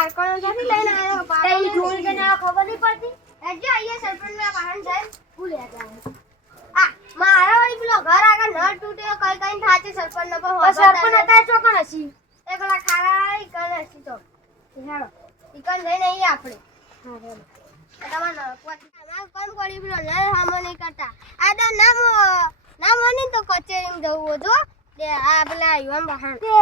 પારકોનો નથી લઈને આવ્યો પારકો જોઈ કે ના ખબર નહીં પડતી એજો અહીંયા સરપંચના પાહણ જાય ભૂલ્યા જાય આ મારા વળી પેલો ઘર આગળ નળ તૂટ્યો કઈ કઈ થાચે સરપંચનો પણ સરપંચ હતા ચોકણ હસી એકલા ખારા ઈકણ હસી તો હેડો ઈકણ લઈને અહીં આપણે હા હેડો તમારો અમાર કોણ કોડી પેલો નળ હામો નહીં કરતા આ તો ના મને તો કચેરીમાં જવું જો તે આ પેલા યુવાન બહાર તે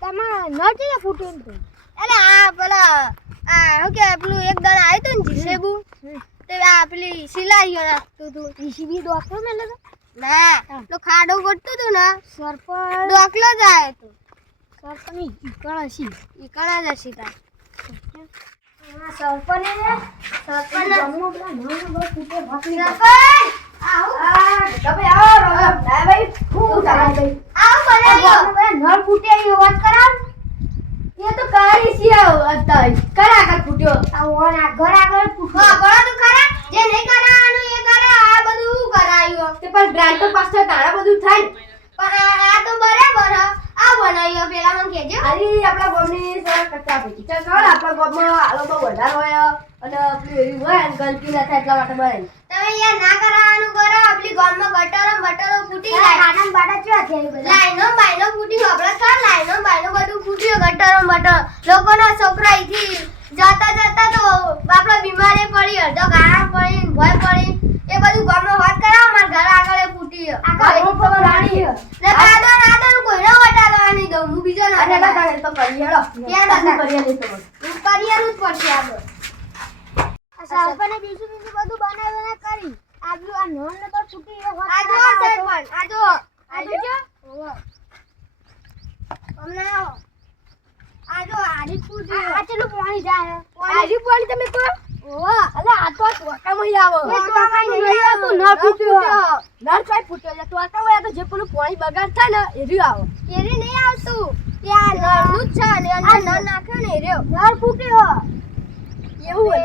તમાર નળ કે ફૂટ્યું તો એટલે આ પેલા આ હું કે પેલું એક દણ આવ્યું તું ને જીલેબુ તે આ પેલી સિલાઈઓ રાખતું તું ઈસીબી ડોક્ટર ને લગા ના તો ખાડો ગોટતું તું ને સરપંચ ડોકલો જાય તો સરપંચ ઈકણ જ હસી તા સરપંચ ને જમનો પેલા નળ બહુ ફૂટે ભાગી સરપંચ આવો તમે આવો ના ભાઈ હું ચાલે ભાઈ આવો બનાયો નળ ફૂટે એ વાત કરાવ ये तो कारी सी आता करा का फूट्यो आ ઓના ઘર આગળ ફૂટ્યો હા બળો તો ખરા જે નહીં કરાવાનું એ કરે આ બધું કરાયો તે પર ગ્રાન્ટ તો પાસ થાય તારા બધું થાય પણ આ તો બરાબર આ બનાયો પેલા મને કહેજો અરે આપડા ગોમની સર કચ્ચા પૈકી ચાલ ચાલ આપડા ગોમમાં આલો બહુ વધારે હોય અને પેલી હોય ગંદકી ના થાય એટલા માટે બનાવી તમે યાર ના કરાવાનું કરો આપલી ગોમમાં બટરો ફૂટી જાય કાનમ બાડા ચો છે બધા લાઈનો ફૂટી આપડા કર લાઈનો બધું ફૂટ્યો ગટરો લોકોના છોકરા અહીંથી જતા તો બાપડા બીમારે પડી અડધો ગાળા પડી ભય પડી એ બધું ગામનો વાત કરાવ માર ઘર આગળ ફૂટી આ રોડ રાણી ને દાદા કોઈનો વટાડવા નહીં દઉં હું બીજો ના અરે દાદા તો કરી હેડો ક્યાં દાદા કરી લે તો કરિયાનું જ પડશે આગળ આ સરપંચને બીજું બધું બનાવીને કરી આજુ આ નોન ને તો ફૂટી આજો સરપંચ આજો અમને આજો આડી ફૂટી આ ચેલું પાણી જાય આડી પાણી તમે કો ઓવા અલે આ તો ટોકામાં આવો ટોકામાં નહીં આવતો નળ ફૂટ્યો નળ કાઈ ફૂટ્યો એટલે ટોકામાં આ તો જે પેલું પાણી બગાડ થાય ને એ રહ્યું આવો એરી નહીં આવતું ત્યાં નળનું જ છે ને અંદર નળ નાખ્યો ને એ રહ્યો નળ ફૂટ્યો એવું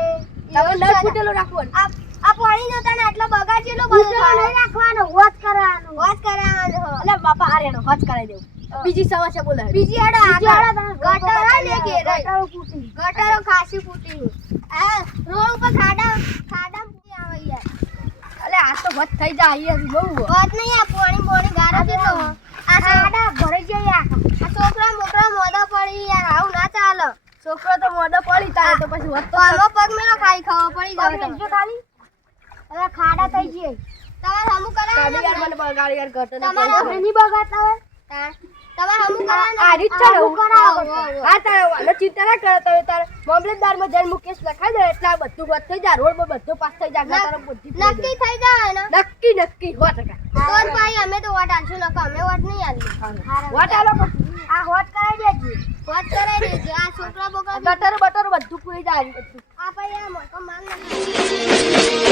તમે નળ ફૂટેલો રાખવો આ પાણી નો તને આટલો બગાડેલો બધો નહીં રાખવાનો હોત કરવાનો એટલે બાપા આ રેનો હોત કરાવી દેવું બીજી સમસ્યા બોલે બીજી હેડો ગટરો લે કે ગટરો ખાસી ફૂટી આ રોડ ઉપર ખાડા ફૂટી આવે યાર અલે આ તો હોત થઈ જાય યાર બહુ હોત નહીં આ પાણી ગારો દેતો આ ખાડા ભરી જાય આ છોકરા મોકરા મોદા પડી યાર આવું ના ચાલે છોકરો તો મોદો પડી તારે તો પછી હોત તો આલો પગ મેલો ખાઈ ખાવા પડી જાવ તમે ખાલી અરે ખાડા થઈ ગઈ તમારે હમુ કરાવ ને યાર મને બગાડ યાર ઘટો તમારે નહીં બગાડતા હોય તમારે હમુ કરાવ આ રીત છે હમુ કરાવ આ તારે વાલો ચિંતા ના કરતો હોય તારે મામલતદાર માં જઈને મુકેશ લખાઈ દે એટલે આ બધું હોત થઈ જાય રોડ પર બધું પાસ થઈ જાય તારે બુદ્ધિ નક્કી થઈ જાય ને નક્કી 100% તો ભાઈ અમે તો વોટ આલશું નકો અમે વોટ નહીં આલી વોટ આલો આ વોટ કરાવી દેજો આ છોકરા બોકરા બટર બધું પૂરી જાય બધું આ ભાઈ આ મોટો માંગ